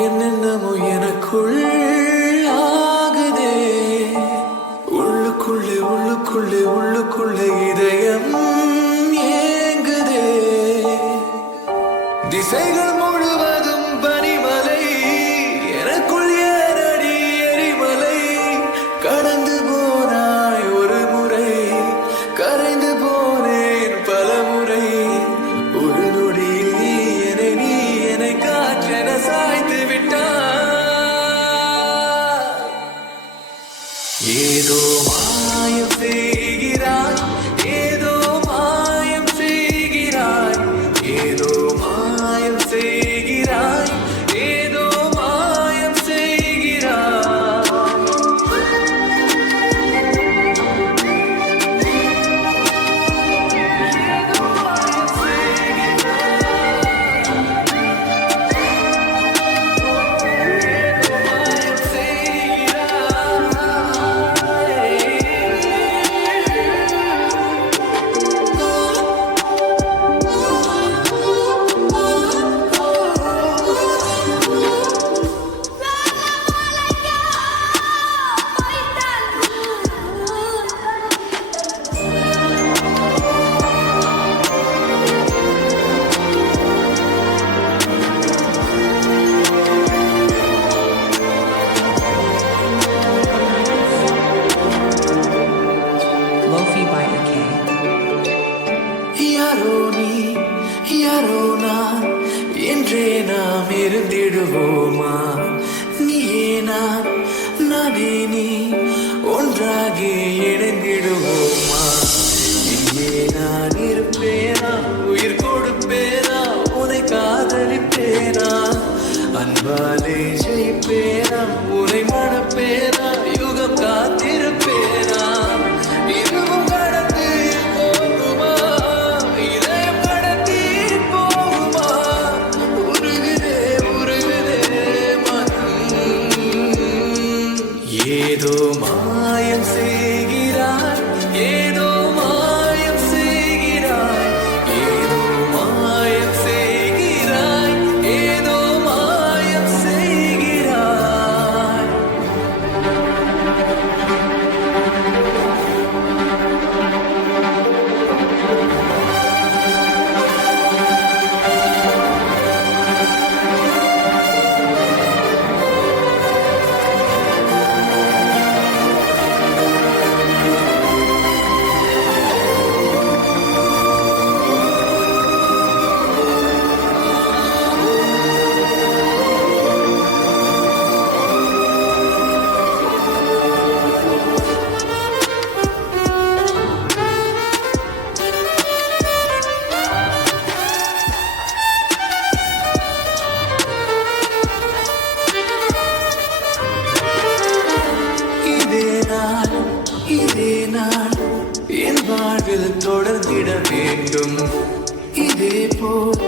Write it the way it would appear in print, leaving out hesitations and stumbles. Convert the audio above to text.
என்னென்னமோ எனக்குள் ஆகுதே. உள்ளுக்குள்ளே இதயம் ஏங்குதே. திசைகள் முழுவதும் பனிமலை, எனக்குள் ஏறடி எரிமலை. கடந்து போனாய் ஒரு முறை, கரைந்து போனேன் பல முறை. ஒரு நொடியில் நீ என்னை காற்றென சாய்த்து விட்டாய். ஏதோ மாயம் செய்கிறாய், ஏதோ மாயம் செய்கிறாய், ஏதோ மாயம் செய்கிறாய், ஏதோ மாயம் செய்கிறாய். Lofi by AK. யாரோ நீ யாரோ நான் என்றே நாம் இருந்திடுவோமா? நீயே நான் நானே நீ ஒன்றாகி இணைந்திடுவோமா? இங்கே நான் இருப்பேனா, உயிர் கொடுப்பேனா, உன்னை காதலிப்பேனா, அன்பாலே ஜெயிப்பேனா, உன்னை மணப்பேனா, யுகம் காத்திருப்பேனா? இதுவும் கடந்து போகுமா, இதயம் கடத்தி போகுமா? உருகுதே மனம். ஏதோ மாயம் செய்கிறாய், ஏதோ மாயம் செய்கிறாய், ஏதோ மாயம் செய்கிறாய், ஏதோ மாயம் செய்கிறாய். இதே நாள் என் வாழ்வில் தொடர்ந்திட வேண்டும். இதே போல்